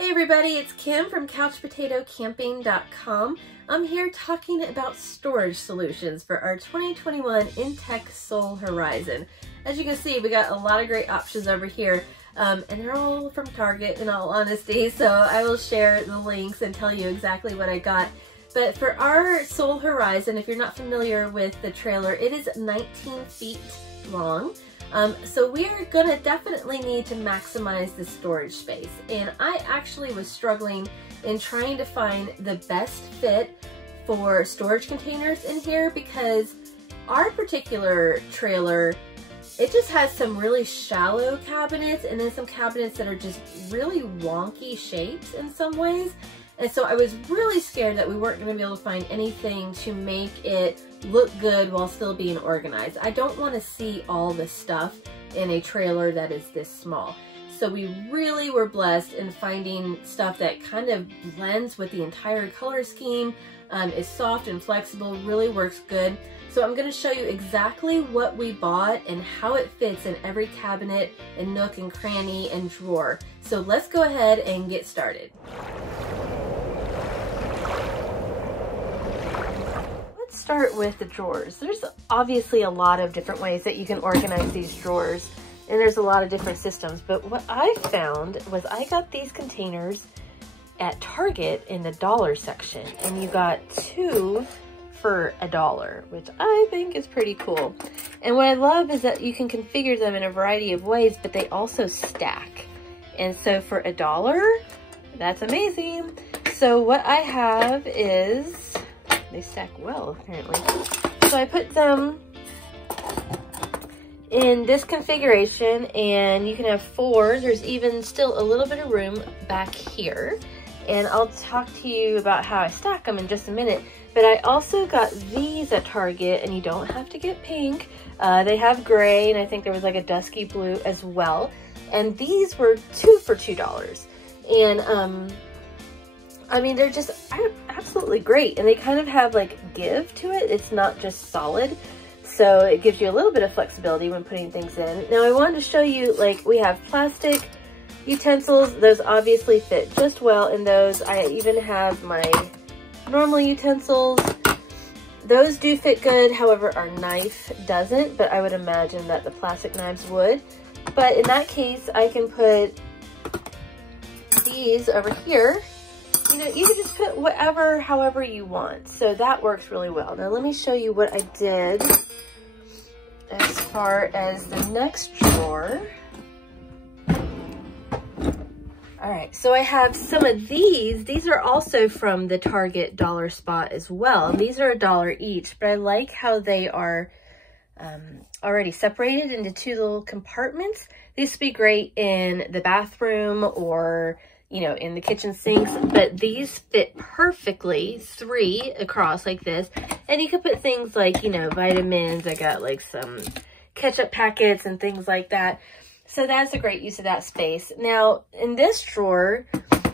Hey everybody, it's Kim from CouchPotatoCamping.com. I'm here talking about storage solutions for our 2021 Intech Sol Horizon. As you can see, we got a lot of great options over here, and they're all from Target in all honesty, so I will share the links and tell you exactly what I got. But for our Sol Horizon, if you're not familiar with the trailer, it is 19 feet long. So we're gonna definitely need to maximize the storage space. And I actually was struggling in trying to find the best fit for storage containers in here because our particular trailer, it just has some really shallow cabinets and then some cabinets that are just really wonky shapes in some ways. And so I was really scared that we weren't going to be able to find anything to make it look good while still being organized. I don't want to see all the stuff in a trailer that is this small. So we really were blessed in finding stuff that kind of blends with the entire color scheme, is soft and flexible, really works good. So I'm going to show you exactly what we bought and how it fits in every cabinet and nook and cranny and drawer. So let's go ahead and get started. Start with the drawers. There's obviously a lot of different ways that you can organize these drawers, and there's a lot of different systems, but what I found was I got these containers at Target in the dollar section, and you got 2 for $1, which I think is pretty cool. And what I love is that you can configure them in a variety of ways, but they also stack. And so for $1, that's amazing. So what I have is, they stack well, apparently. So I put them in this configuration, and you can have 4. There's even still a little bit of room back here. And I'll talk to you about how I stack them in just a minute. But I also got these at Target, and you don't have to get pink. They have gray, and I think there was like a dusky blue as well. And these were 2 for $2. And I mean, they're just absolutely great, and they kind of have like give to it. It's not just solid, so it gives you a little bit of flexibility when putting things in. Now I wanted to show you, like, we have plastic utensils. Those obviously fit just well in those. I even have my normal utensils. Those do fit good, however our knife doesn't, but I would imagine that the plastic knives would. But in that case, I can put these over here. You know, you can just put whatever, however you want. So that works really well. Now let me show you what I did as far as the next drawer. All right, so I have some of these. These are also from the Target dollar spot as well. And these are $1 each, but I like how they are already separated into 2 little compartments. These would be great in the bathroom or, you know, in the kitchen sinks, but these fit perfectly 3 across like this. And you could put things like, you know, vitamins. I got like some ketchup packets and things like that. So that's a great use of that space. Now in this drawer,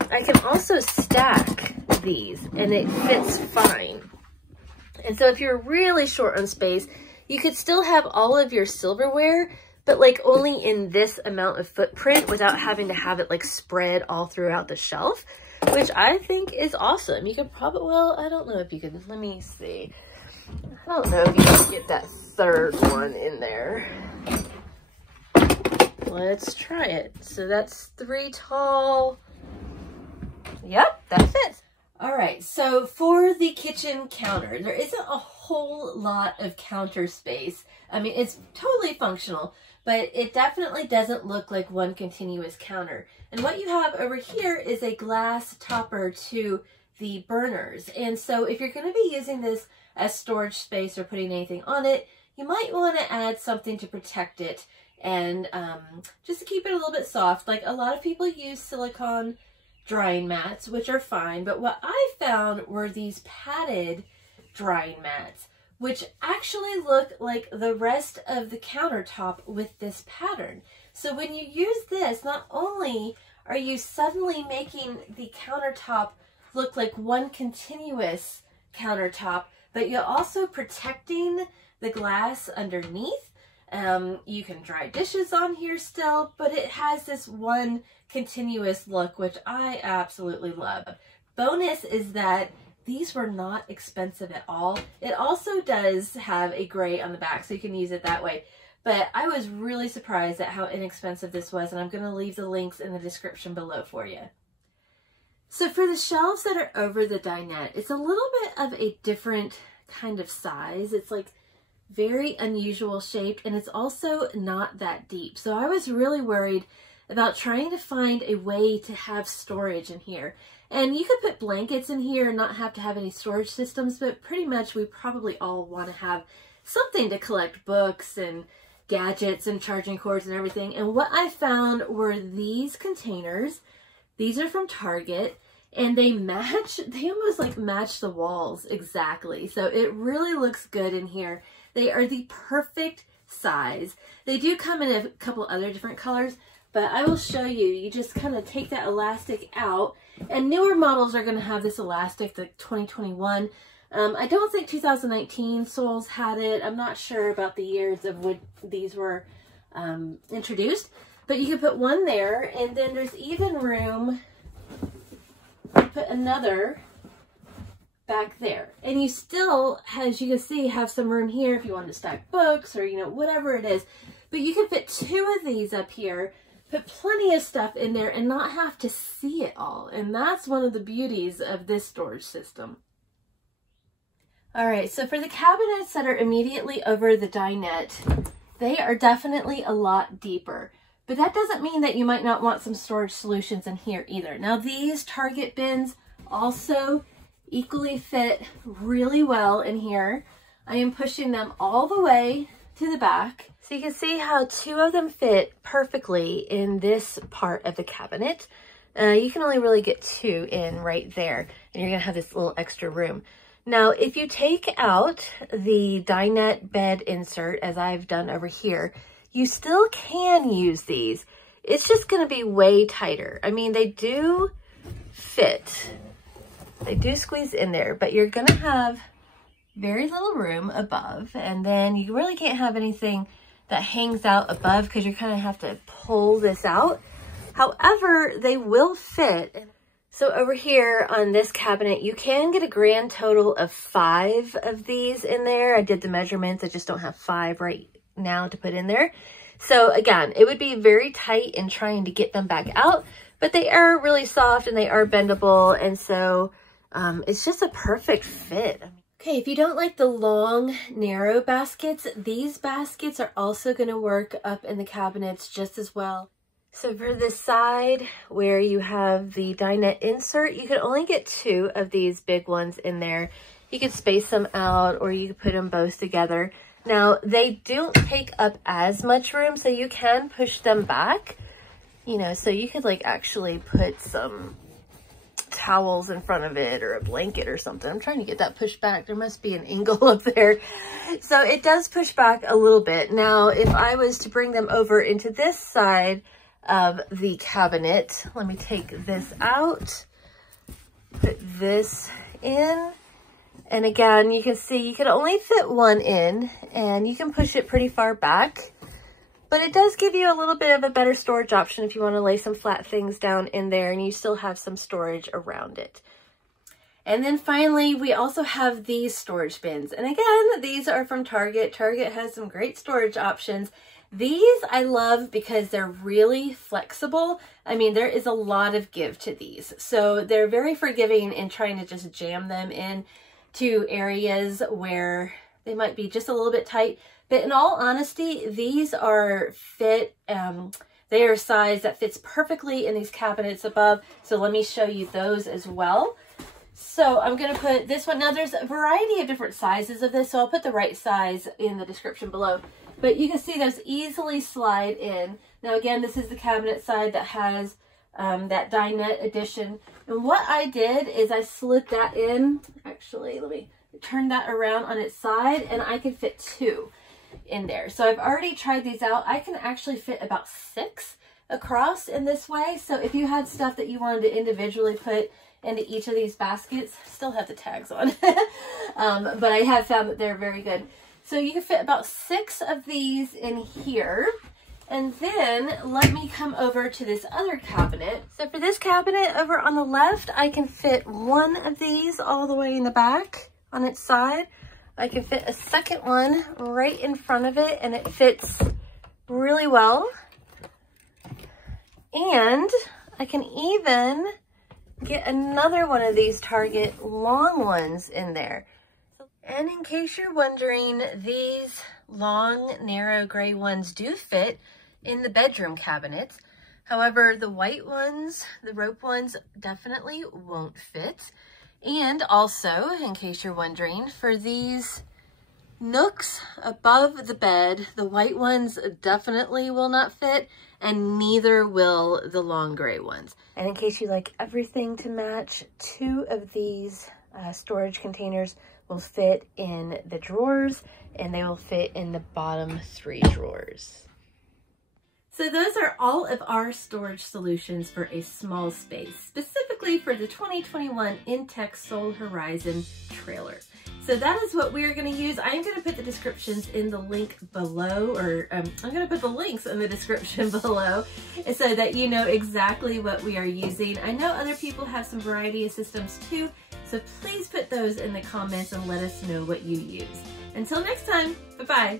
I can also stack these and it fits fine. And so if you're really short on space, you could still have all of your silverware, but like only in this amount of footprint without having to have it like spread all throughout the shelf, which I think is awesome. You could probably, well, I don't know if you could, let me see. I don't know if you can get that 3rd one in there. Let's try it. So that's 3 tall. Yep, that fits. All right, so for the kitchen counter, there isn't a whole lot of counter space. I mean, it's totally functional, but it definitely doesn't look like one continuous counter. And what you have over here is a glass topper to the burners. And so if you're going to be using this as storage space or putting anything on it, you might want to add something to protect it and just to keep it a little bit soft. Like a lot of people use silicone drying mats, which are fine, but what I found were these padded drying mats, which actually look like the rest of the countertop with this pattern. So when you use this, not only are you suddenly making the countertop look like one continuous countertop, but you're also protecting the glass underneath. You can dry dishes on here still, but it has this one continuous look, which I absolutely love. Bonus is that these were not expensive at all. It also does have a gray on the back, so you can use it that way. But I was really surprised at how inexpensive this was, and I'm going to leave the links in the description below for you. So for the shelves that are over the dinette, it's a little bit of a different kind of size. It's like very unusual shaped, and it's also not that deep. So I was really worried about trying to find a way to have storage in here. And you could put blankets in here and not have to have any storage systems, but pretty much we probably all want to have something to collect books and gadgets and charging cords and everything. And what I found were these containers. These are from Target, and they almost like match the walls exactly. So it really looks good in here. They are the perfect size. They do come in a couple other different colors, but I will show you. You just kind of take that elastic out, and newer models are going to have this elastic, the 2021. I don't think 2019 Sols had it. I'm not sure about the years of when these were introduced, but you can put one there, and then there's even room to put another back there. And you still, as you can see, have some room here if you want to stack books or, you know, whatever it is. But you can fit two of these up here, put plenty of stuff in there, and not have to see it all. And that's one of the beauties of this storage system. All right, so for the cabinets that are immediately over the dinette, they are definitely a lot deeper. But that doesn't mean that you might not want some storage solutions in here either. Now these Target bins also equally fit really well in here. I am pushing them all the way to the back. So you can see how two of them fit perfectly in this part of the cabinet. You can only really get two in right there, and you're gonna have this little extra room. Now, if you take out the dinette bed insert, as I've done over here, you still can use these. It's just gonna be way tighter. I mean, they do fit. They do squeeze in there, but you're gonna have very little room above, and then you really can't have anything that hangs out above because you kind of have to pull this out. However, they will fit. So over here on this cabinet, you can get a grand total of 5 of these in there. I did the measurements. I just don't have 5 right now to put in there. So again, it would be very tight in trying to get them back out, but they are really soft and they are bendable. And so it's just a perfect fit. Okay, if you don't like the long, narrow baskets, these baskets are also going to work up in the cabinets just as well. So for the side where you have the dinette insert, you can only get 2 of these big ones in there. You could space them out, or you could put them both together. Now, they don't take up as much room, so you can push them back, you know, so you could like actually put some towels in front of it or a blanket or something. I'm trying to get that pushed back. There must be an angle up there. So it does push back a little bit. Now, if I was to bring them over into this side of the cabinet, let me take this out, put this in, and again, you can see you can only fit 1 in, and you can push it pretty far back. But it does give you a little bit of a better storage option if you want to lay some flat things down in there and you still have some storage around it. And then finally, we also have these storage bins. And again, these are from Target. Target has some great storage options. These I love because they're really flexible. I mean, there is a lot of give to these. So they're very forgiving in trying to just jam them in to areas where they might be just a little bit tight. But in all honesty, these are they are a size that fits perfectly in these cabinets above. So let me show you those as well. So I'm going to put this one. Now there's a variety of different sizes of this, so I'll put the right size in the description below. But you can see those easily slide in. Now again, this is the cabinet side that has that dinette edition. And what I did is I slid that in. Actually, let me turn that around on its side, and I can fit 2 in there. So I've already tried these out. I can actually fit about 6 across in this way. So if you had stuff that you wanted to individually put into each of these baskets, still have the tags on, but I have found that they're very good. So you can fit about 6 of these in here. And then let me come over to this other cabinet. So for this cabinet over on the left, I can fit 1 of these all the way in the back on its side. I can fit a second one right in front of it, and it fits really well. And I can even get another one of these Target long ones in there. And in case you're wondering, these long, narrow gray ones do fit in the bedroom cabinets. However, the white ones, the rope ones, definitely won't fit. And also, in case you're wondering, for these nooks above the bed, the white ones definitely will not fit, and neither will the long gray ones. And in case you like everything to match, 2 of these storage containers will fit in the drawers, and they will fit in the bottom 3 drawers. So those are all of our storage solutions for a small space, specifically for the 2021 Intech Sol Horizon trailer. So that is what we're going to use. I'm going to put the descriptions in the link below, or I'm going to put the links in the description below so that you know exactly what we are using. I know other people have some variety of systems too, so please put those in the comments and let us know what you use. Until next time, bye-bye.